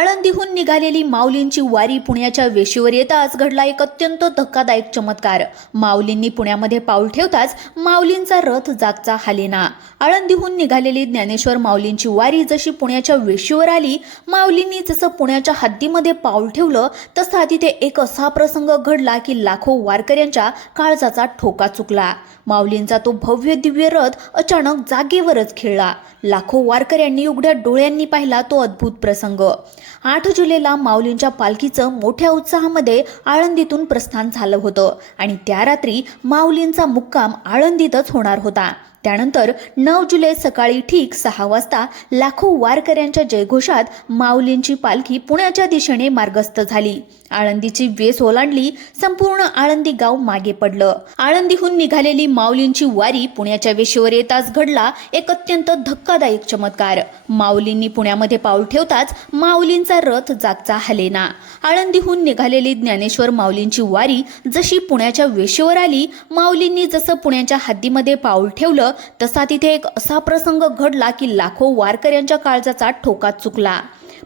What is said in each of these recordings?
आळंदीहून निघालेली माऊलींची वारी पुण्याच्या वेशीवर येताच घडला एक अत्यंत धक्कादायक चमत्कार। माऊलींनी पुण्यामध्ये पाऊल ठेवताच माऊलींचा रथ जागचा हालेना। आळंदीहून निघालेली ज्ञानेश्वर माऊलींची वारी जशी पुण्याच्या वेशीवर आली, माऊलींनी जसं पुण्याच्या हद्दीमध्ये पाऊल ठेवलं तसा तिथे एक असा प्रसंग घडला की लाखो वारकऱ्यांच्या काळजाचा ठोका चुकला। माऊलींचा तो भव्य दिव्य रथ अचानक जागेवरच खिळला। लाखो वारकऱ्यांनी उघड्या डोळ्यांनी पाहिला तो अद्भुत प्रसंग। 8 जुलैला माऊलींच्या पालखीचं मोठ्या उत्साहामध्ये आळंदीतून प्रस्थान झालं होतं आणि त्या रात्री माऊलींचा मुक्काम आळंदीतच होणार होता। त्यानंतर 9 जुलै सकाळी ठीक 6 वाजता लाखो वारकऱ्यांच्या जयघोषात माऊलींची पालखी पुण्याच्या दिशेने मार्गस्थ झाली। आळंदीची वेस ओलांडली, संपूर्ण आळंदी गाव मागे पडलं। आळंदीहून निघालेली माऊलींची वारी पुण्याच्या वेशीवर येताच घडला एक अत्यंत धक्कादायक चमत्कार। माऊलींनी पुण्यामध्ये पाऊल ठेवताच माऊलींचा रथ जागचा हालेना। आळंदीहून निघालेली ज्ञानेश्वर माऊलींची वारी जशी पुण्याच्या वेशीवर आली, माऊलींनी जसं पुण्याच्या हद्दीमध्ये पाऊल ठेवलं तसा तिथे एक असा प्रसंग घडला की लाखो वारकऱ्यांच्या काळजाचा ठोका चुकला।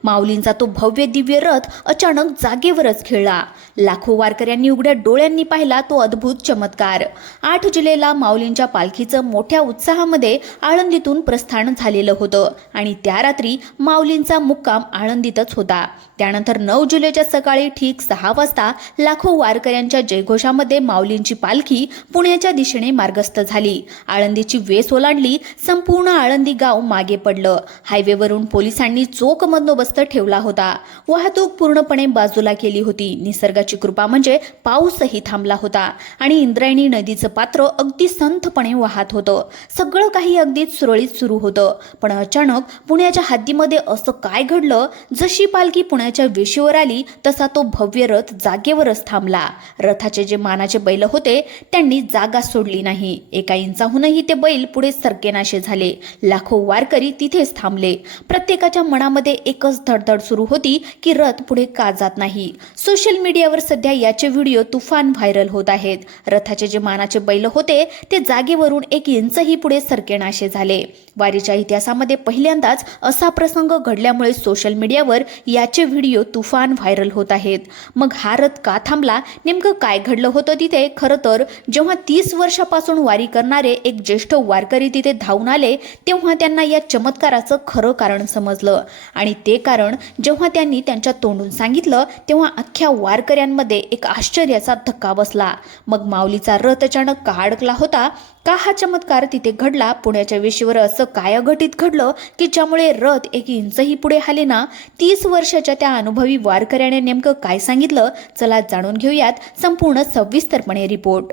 माऊलींचा तो भव्य दिव्य रथ अचानक जागेवरच खिळला। लाखो वारकऱ्यांनी उघड्या डोळ्यांनी पाहिला तो अद्भुत चमत्कार। 8 जुलैला माऊलींच्या पालखीचं मोठ्या उत्साहामध्ये आळंदीतून प्रस्थान झालेलं होतं आणि त्या रात्री माऊलींचा मुक्काम आळंदीतच होता। त्यानंतर 9 जुलैच्या सकाळी ठीक 6 वाजता लाखो वारकऱ्यांच्या जयघोषामध्ये माऊलींची पालखी पुण्याच्या दिशेने मार्गस्थ झाली। आळंदीची वेस ओलांडली, संपूर्ण आळंदी गाव मागे पडलं। हायवेवरून पोलिसांनी चोख बंदोबस्त ठेवला होता। वाहतूक पूर्णपणे बाजूला केली होती। निसर्गाची कृपा म्हणजे पाऊसही थांबला होता आणि इंद्रायणी नदीचं पात्र अगदी संथपणे वाहत होतं। सगळं काही अगदी सुरळीत सुरू होतं, पण अचानक पुण्याच्या हद्दीमध्ये असं काय घडलं, जशी पालखी पुण्याच्या वेशीवर आली तसा तो भव्य रथ जागेवरच थांबला। रथाचे जे मानाचे बैल होते त्यांनी जागा सोडली नाही। 1 इंचाहूनही ते बैल पुढे सरकेनाशे झाले। लाखो वारकरी तिथेच थांबले। प्रत्येकाच्या मनामध्ये एकच धडधड सुरू होती की रथ पुढे का जात नाही। सोशल मीडियावर सध्या याचे व्हिडिओ तुफान व्हायरल होत आहेत। रथाचे जे मानाचे बैल होते ते जागेवरून 1 इंचही पुढे सरकेनाशे झाले। वारीच्या इतिहासामध्ये पहिल्यांदाच असा प्रसंग घडल्यामुळे सोशल मीडियावर याचे व्हिडिओ तुफान व्हायरल होत आहेत। मग हा रथ का थांबला, नेमकं काय घडलं होतं तिथे? खरं तर जेव्हा 30 वर्षापासून वारी करणारे एक ज्येष्ठ वारकरी तिथे धावून आले तेव्हा त्यांना या चमत्काराचं खरं कारण समजलं आणि ते कारण जेव्हा त्यांनी त्यांच्या तोंडून सांगितलं तेव्हा अख्ख्या वारकऱ्यांमध्ये एक आश्चर्याचा धक्का बसला। मग माऊलीचा रथ अचानक का अडकला होता? का हा चमत्कार तिथे घडला? पुण्याच्या वेशीवर असं काय अघटित घडलं की ज्यामुळे रथ 1 इंचही पुढे हालेना? 30 वर्षाच्या त्या अनुभवी वारकऱ्याने नेमकं काय सांगितलं? चला जाणून घेऊयात संपूर्ण सविस्तरपणे रिपोर्ट।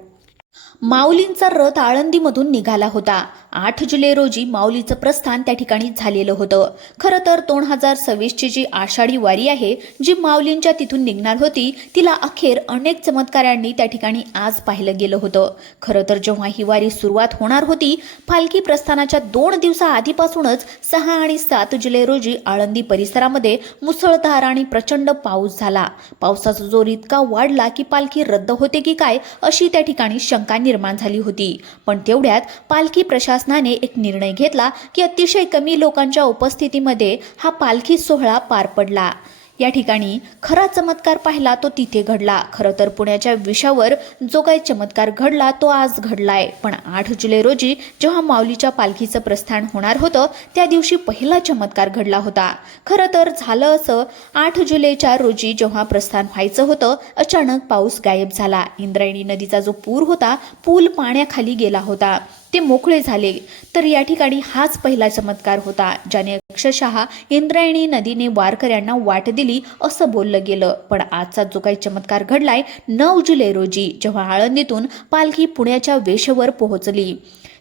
माऊलींचा रथ आळंदीमधून निघाला होता। 8 जुलै रोजी माऊलीचं प्रस्थान त्या ठिकाणी झालेलं होतं। खरं तर 2026 ची जी आषाढी वारी आहे, जी माऊलींच्या तिथून निघणार होती, तिला अखेर अनेक चमत्कारांनी त्या ठिकाणी आज पाहिलं गेलं होतं। खरं तर जेव्हा ही वारी सुरुवात होणार होती, पालखी प्रस्थानाच्या 2 दिवसाआधीपासूनच 6 आणि 7 जुलै रोजी आळंदी परिसरामध्ये मुसळधार आणि प्रचंड पाऊस झाला। पावसाचा जोर इतका वाढला की पालखी रद्द होते की काय अशी त्या ठिकाणी शंका निर्माण झाली होती। पण तेवढ्यात पालखी प्रशासनाने एक निर्णय घेतला की अतिशय कमी लोकांच्या उपस्थितीमध्ये हा पालखी सोहळा पार पडला। या ठिकाणी खरा चमत्कार पाहिला तो तिथे घडला। खरं तर पुण्याच्या विषावर जो काही चमत्कार घडला तो आज घडलाय, पण 8 जुलै रोजी जेव्हा माऊलीच्या पालखीचं प्रस्थान होणार होतं त्या दिवशी पहिला चमत्कार घडला होता। खरं तर झालं असं, 8 जुलैच्या रोजी जेव्हा प्रस्थान व्हायचं होतं, अचानक पाऊस गायब झाला। इंद्रायणी नदीचा जो पूर होता, पूल पाण्याखाली गेला होता, ते मोकळे झाले। तर या ठिकाणी हाच पहिला चमत्कार होता ज्याने अक्षरशः इंद्रायणी नदीने वारकऱ्यांना वाट दिली असं बोललं गेलं। पण आजचा जो काही चमत्कार घडलाय 9 जुलै रोजी जेव्हा आळंदीतून पालखी पुण्याच्या वेशीवर पोहोचली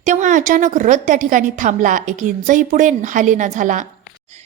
तेव्हा अचानक रथ त्या ठिकाणी थांबला, 1 इंचही पुढे हालेना झाला।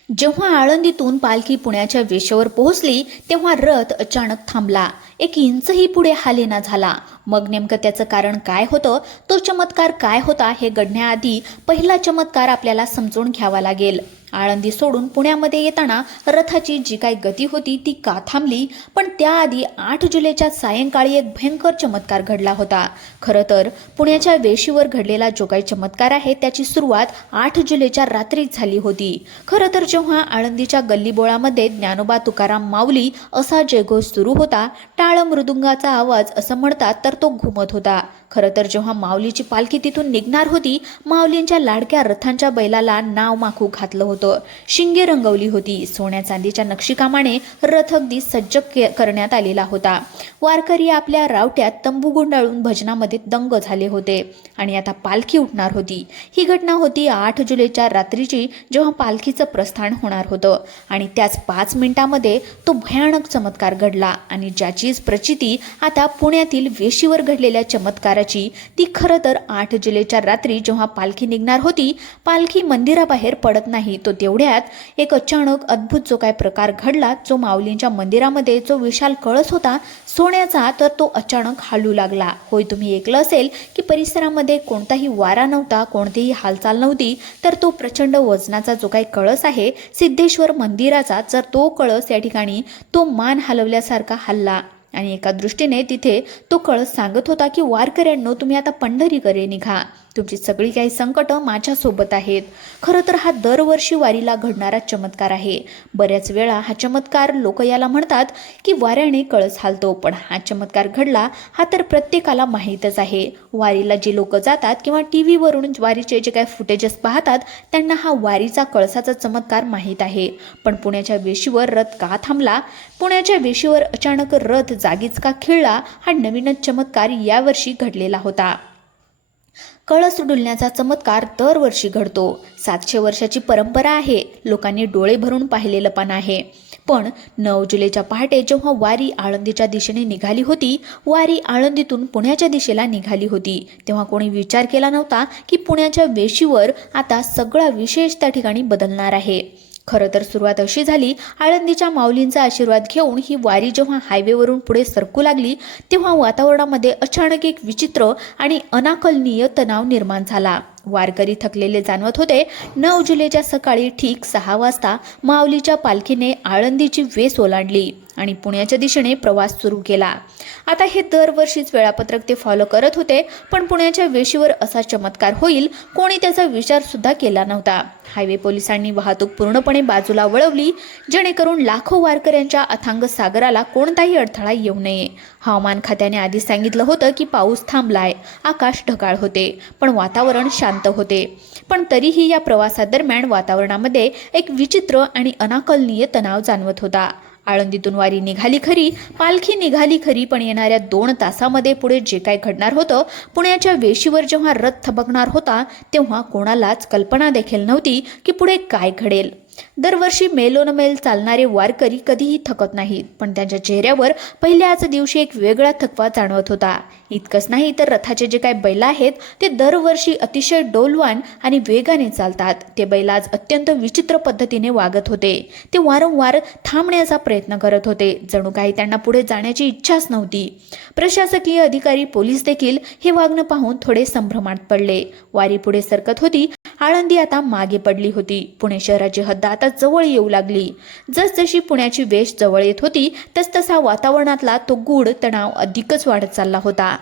जेव्हा आळंदीतून पालखी पुण्याच्या वेशीवर पोहोचली तेव्हा रथ अचानक थांबला, 1 इंचही पुढे हालेना झाला। मग नेमकं त्याचं कारण काय होतं, तो चमत्कार काय होता हे घडण्याआधी पहिला चमत्कार आपल्याला समजून घ्यावा लागेल। आळंदी सोडून पुण्यामध्ये येताना रथाची जी काही गती होती ती का थांबली, पण त्याआधी 8 जुलैच्या सायंकाळी एक भयंकर चमत्कार घडला होता. खरं तर पुण्याच्या वेशीवर घडलेला जो काही चमत्कार आहे त्याची सुरुवात 8 जुलैच्या रात्रीच झाली होती. खरं तर जेव्हा आळंदीच्या गल्लीबोळामध्ये ज्ञानोबा तुकाराम माऊली असा जयघोष सुरू होता, टाळ मृदुंगाचा आवाज असं म्हणतात तर तो घुमत होता. खरं तर जेव्हा माऊलीची पालखी तिथून निघणार होती, माऊलींच्या लाडक्या रथांच्या बैलाला नाव माखू घातलं होतं, शिंगे रंगवली होती, सोन्या चांदीच्या नक्षीकामाने रथ अगदी सज्ज करण्यात आलेला होता. वारकरी आपल्या रावट्यात तंबू गुंडाळून भजनामध्ये दंग झाले होते आणि आता पालखी उठणार होती. ही घटना होती 8 जुलैच्या रात्रीची, जेव्हा पालखीचं प्रस्थान होणार होतं आणि त्याच 5 मिनिटांमध्ये तो भयानक चमत्कार घडला आणि ज्याचीच प्रचिती आता पुण्यातील वेशीवर घडलेल्या चमत्काराची. ती खरं तर 8 जुलैच्या रात्री जेव्हा पालखी निघणार होती, पालखी मंदिराबाहेर पडत नाही तो तेवढ्यात एक अचानक अद्भुत जो काय प्रकार घडला, जो माऊलींच्या मंदिरामध्ये जो विशाल कळस होता सोन्याचा, तर तो अचानक हलू लागला. होय, तुम्ही ऐकलं असेल की परिसरामध्ये कोणताही वारा नव्हता, कोणतीही हालचाल नव्हती, तर तो प्रचंड वजनाचा जो काही कळस आहे सिद्धेश्वर मंदिराचा, जर तो कळस या ठिकाणी तो मान हलवल्यासारखा हलला आणि एका दृष्टीने तिथे तो कळस सांगत होता की वारकऱ्यांनो, तुम्ही आता पंढरीकडे निघा, तुमची सगळी काही संकटं माझ्यासोबत आहेत. खरं तर हा दरवर्षी वारीला घडणारा चमत्कार आहे. बऱ्याच वेळा हा चमत्कार लोक याला म्हणतात की वाऱ्याने कळस हालतो, पण हा चमत्कार घडला हा तर प्रत्येकाला माहीतच आहे. वारीला जे लोक जातात किंवा TV वरून वारीचे जे काही फुटेजेस पाहतात त्यांना हा वारीचा कळसाचा चमत्कार माहीत आहे. पण पुण्याच्या वेशीवर रथ का थांबला, पुण्याच्या वेशीवर अचानक रथ जागीच का खिळला, हा नवीनच चमत्कार यावर्षी घडलेला होता. कळस डुलण्याचा चमत्कार दरवर्षी घडतो. 700 वर्षाची परंपरा आहे. लोकांनी डोळे भरून पाहिलेलं पण आहे. पण 9 जुलैच्या पहाटे जेव्हा वारी आळंदीच्या दिशेने निघाली होती, वारी आळंदीतून पुण्याच्या दिशेला निघाली होती, तेव्हा कोणी विचार केला नव्हता की पुण्याच्या वेशीवर आता सगळा विशेष त्या ठिकाणी बदलणार आहे. खरं तर सुरुवात अशी झाली, आळंदीच्या माऊलींचा आशीर्वाद घेऊन ही वारी जेव्हा हायवेवरून पुढे सरकू लागली, तेव्हा वातावरणामध्ये अचानक एक विचित्र आणि अनाकलनीय तणाव निर्माण झाला. वारकरी थकलेले जाणवत होते. 9 जुलैच्या सकाळी ठीक 6 वाजता माऊलीच्या पालखीने आळंदीची वेस ओलांडली आणि पुण्याच्या दिशेने प्रवास सुरू केला. आता हे दरवर्षीच वेळापत्रक ते फॉलो करत होते, पण पुण्याच्या वेशीवर असा चमत्कार होईल कोणी त्याचा विचार सुद्धा केला नव्हता. हायवे पोलिसांनी वाहतूक पूर्णपणे बाजूला वळवली, जेणेकरून लाखो वारकऱ्यांच्या अथांग सागराला कोणताही अडथळा येऊ नये. हवामान खात्याने आधीच सांगितलं होतं की पाऊस थांबलाय, आकाश ढगाळ होते, पण वातावरण शांत होते. पण तरीही या प्रवासादरम्यान वातावरणामध्ये एक विचित्र आणि अनाकलनीय तणाव जाणवत होता. आळंदीतून वारी निघाली खरी, पालखी निघाली खरी, पण येणाऱ्या 2 तासामध्ये पुढे जे काय घडणार होतं, पुण्याच्या वेशीवर जेव्हा रथ थबकणार होता, तेव्हा कोणालाच कल्पना देखील नव्हती की पुढे काय घडेल. दरवर्षी मेलोनमेल चालणारे वारकरी कधीही थकत नाहीत, पण त्यांच्या चेहऱ्यावर पहिल्याच दिवशी एक वेगळा थकवा जाणवत होता. इतकंच नाही तर रथाचे जे काही बैल आहेत ते दरवर्षी अतिशय डौलवान आणि वेगाने चालतात. ते बैल आज अत्यंत विचित्र पद्धतीने वागत होते. ते वारंवार थांबण्याचा प्रयत्न करत होते, जणू काही त्यांना पुढे जाण्याची इच्छाच नव्हती. प्रशासकीय अधिकारी, पोलीस देखील हे वागणं पाहून थोडे संभ्रमात पडले. वारी पुढे सरकत होती. आळंदी आता मागे पडली होती. पुणे शहराची हद्द आता जवळ येऊ लागली. जसजशी पुण्याची वेश जवळ येत होती तसतसा वातावरणातला तो गूढ तणाव अधिकच वाढत चालला होता.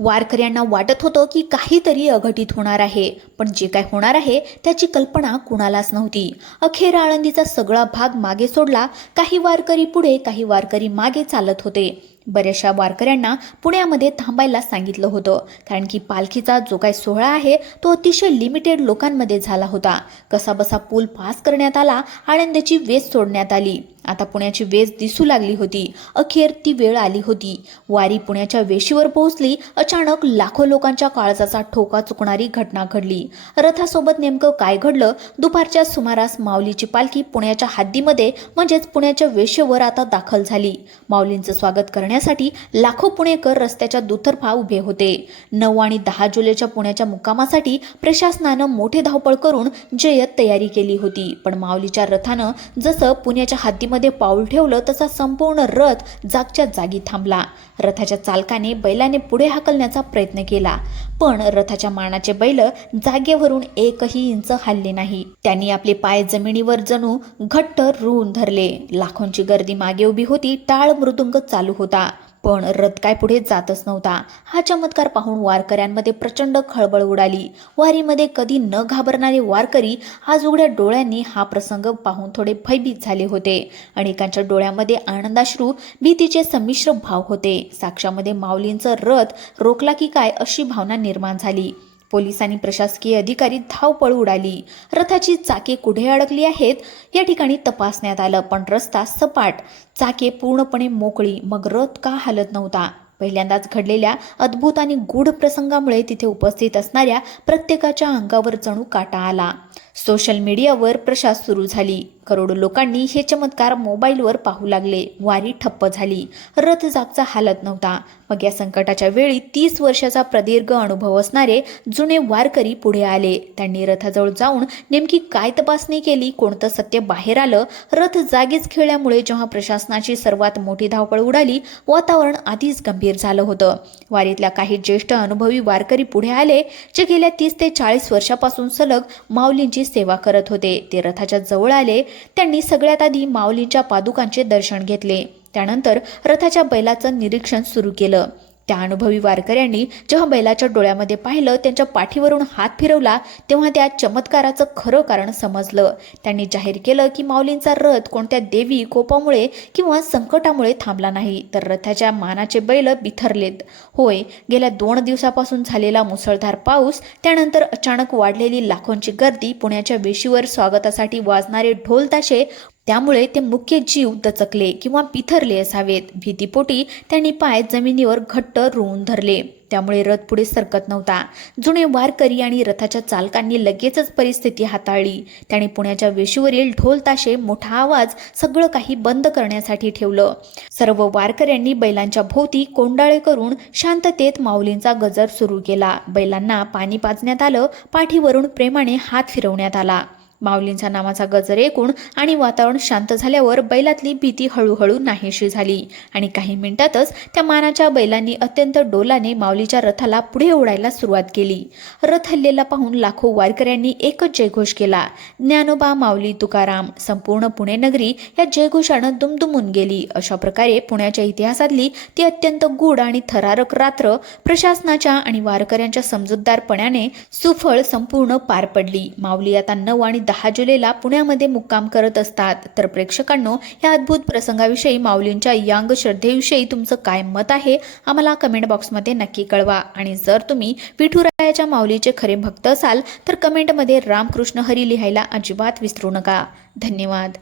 वारकऱ्यांना वाटत होतं की काहीतरी अघटित होणार आहे, पण जे काय होणार आहे त्याची कल्पना कुणालाच नव्हती. अखेर आळंदीचा सगळा भाग मागे सोडला. काही वारकरी पुढे, काही वारकरी मागे चालत होते. बऱ्याचशा वारकऱ्यांना पुण्यामध्ये थांबायला सांगितलं होतं, कारण की पालखीचा जो काही सोहळा आहे तो अतिशय लिमिटेड लोकांमध्ये झाला होता. कसाबसा पूल पास करण्यात आला, आळंदीची वेस सोडण्यात आली. आता पुण्याची वेस दिसू लागली होती. अखेर ती वेळ आली होती. वारी पुण्याच्या वेशीवर पोहोचली. अचानक लाखो लोकांच्या काळजाचा ठोका चुकणारी घटना घडली. रथासोबत नेमकं काय घडलं? दुपारच्या सुमारास माऊलीची पालखी पुण्याच्या हद्दीमध्ये म्हणजेच पुण्याच्या वेशीवर आता दाखल झाली. माऊलींचं स्वागत करण्यासाठी लाखो पुणेकर रस्त्याच्या दुतर्फा उभे होते. 9 आणि 10 जुलैच्या पुण्याच्या मुक्कामासाठी प्रशासनानं मोठी धावपळ करून जय्यत तयारी केली होती. पण माऊलीच्या रथानं जसं पुण्याच्या हद्दीमध्ये पाऊल ठेवलं तसा संपूर्ण रथ जागच्या जागी थांबला. रथाच्या चालकाने बैलाने पुढे हाकलण्याचा प्रयत्न केला, पण रथाच्या मानाचे बैल जागेवरून एकही इंच हलले नाही. त्यांनी आपले पाय जमिनीवर जणू घट्ट रोवून धरले. लाखोंची गर्दी मागे उभी होती. टाळ मृदुंग चालू होता, पण रथ काय पुढे जातच नव्हता. हा चमत्कार पाहून वारकऱ्यांमध्ये प्रचंड खळबळ उडाली. वारीमध्ये कधी न घाबरणारे वारकरी आज उघड्या डोळ्यांनी हा प्रसंग पाहून थोडे भयभीत झाले होते. अनेकांच्या डोळ्यामध्ये आनंदाश्रू, भीतीचे संमिश्र भाव होते. साक्षामध्ये माऊलींचा रथ रोखला की काय अशी भावना निर्माण झाली. पोलीस आणि प्रशासकीय अधिकारी धावपळ उडाली. रथाची चाके कुठे अडकली आहेत या ठिकाणी तपासण्यात आलं, पण रस्ता सपाट, चाके पूर्णपणे मोकळी. मग रथ का हलत नव्हता? पहिल्यांदाच घडलेल्या अद्भुत आणि गूढ प्रसंगामुळे तिथे उपस्थित असणाऱ्या प्रत्येकाच्या अंगावर जणू काटा आला. सोशल मीडियावर प्रशात सुरू झाली. करोडो लोकांनी हे चमत्कार मोबाईलवर पाहू लागले. वारी ठप्प झाली. रथ जागचा हालत नव्हता. मग या संकटाच्या वेळी 30 वर्षाचा प्रदीर्घ अनुभव असणारे जुने वारकरी पुढे आले. त्यांनी रथाजवळ जाऊन नेमकी काय तपासणी केली, कोणतं सत्य बाहेर आलं? रथ जागीच खेळल्यामुळे जेव्हा प्रशासनाची सर्वात मोठी धावपळ उडाली, वातावरण आधीच गंभीर झालं होतं. वारीतल्या काही ज्येष्ठ अनुभवी वारकरी पुढे आले, जे गेल्या 30 ते 40 वर्षापासून सलग माऊलींची सेवा करत होते. ते रथाच्या जवळ आले. त्यांनी सगळ्यात आधी माऊलींच्या पादुकांचे दर्शन घेतले. त्यानंतर रथाच्या बैलाचं निरीक्षण सुरू केलं. त्या अनुभवी वारकऱ्यांनी जेव्हा बैलाच्या डोळ्यामध्ये पाहिलं, त्यांच्या पाठीवरून हात फिरवला, तेव्हा त्या चमत्काराचं खरं कारण समजलं. त्यांनी जाहीर केलं की माऊलींचा रथ कोणत्या देवी कोपामुळे किंवा संकटामुळे थांबला नाही, तर रथाच्या मानाचे बैल बिथरलेत. होय, गेल्या 2 दिवसापासून झालेला मुसळधार पाऊस, त्यानंतर अचानक वाढलेली लाखोंची गर्दी, पुण्याच्या वेशीवर स्वागतासाठी वाजणारे ढोल ताशे, त्यामुळे ते मुख्य जीव दचकले किंवा बिथरले असावेत. भीतीपोटी त्यांनी पाय जमिनीवर घट्ट रोवून धरले. त्यामुळे रथ पुढे सरकत नव्हता. जुने वारकरी आणि रथाच्या चालकांनी लगेचच परिस्थिती हाताळली. त्यांनी पुण्याच्या वेशीवरील ढोल ताशे, मोठा आवाज, सगळं काही बंद करण्यासाठी ठेवलं. सर्व वारकऱ्यांनी बैलांच्या भोवती कोंडाळे करून शांततेत माऊलींचा गजर सुरू केला. बैलांना पाणी पाजण्यात आलं. पाठीवरून प्रेमाने हात फिरवण्यात आला. माऊलींचा नामाचा गजर ऐकून आणि वातावरण शांत झाल्यावर बैलातली भीती हळूहळू नाहीशी झाली आणि काही मिनिटातच त्या मानाच्या बैलांनी अत्यंत डोलाने माऊलीच्या रथाला पुढे ओढायला सुरुवात केली. रथ हल्लेला पाहून लाखो वारकऱ्यांनी एकच जयघोष केला, ज्ञानोबा माऊली तुकाराम. संपूर्ण पुणे नगरी या जयघोषानं दुमदुमून गेली. अशा प्रकारे पुण्याच्या इतिहासातली ती अत्यंत गूढ आणि थरारक रात्र प्रशासनाच्या आणि वारकऱ्यांच्या समजूतदारपणाने सुफळ संपूर्ण पार पडली. माऊली आता 9 आणि 10 जुलैला पुण्यामध्ये मुक्काम करत असतात. तर प्रेक्षकांनो, या अद्भुत प्रसंगाविषयी, माऊलींच्या यांग श्रद्धेविषयी तुमचं काय मत आहे आम्हाला कमेंट बॉक्समध्ये नक्की कळवा. आणि जर तुम्ही विठुरायाच्या माऊलीचे खरे भक्त असाल तर कमेंटमध्ये रामकृष्ण हरी लिहायला अजिबात विसरू नका. धन्यवाद.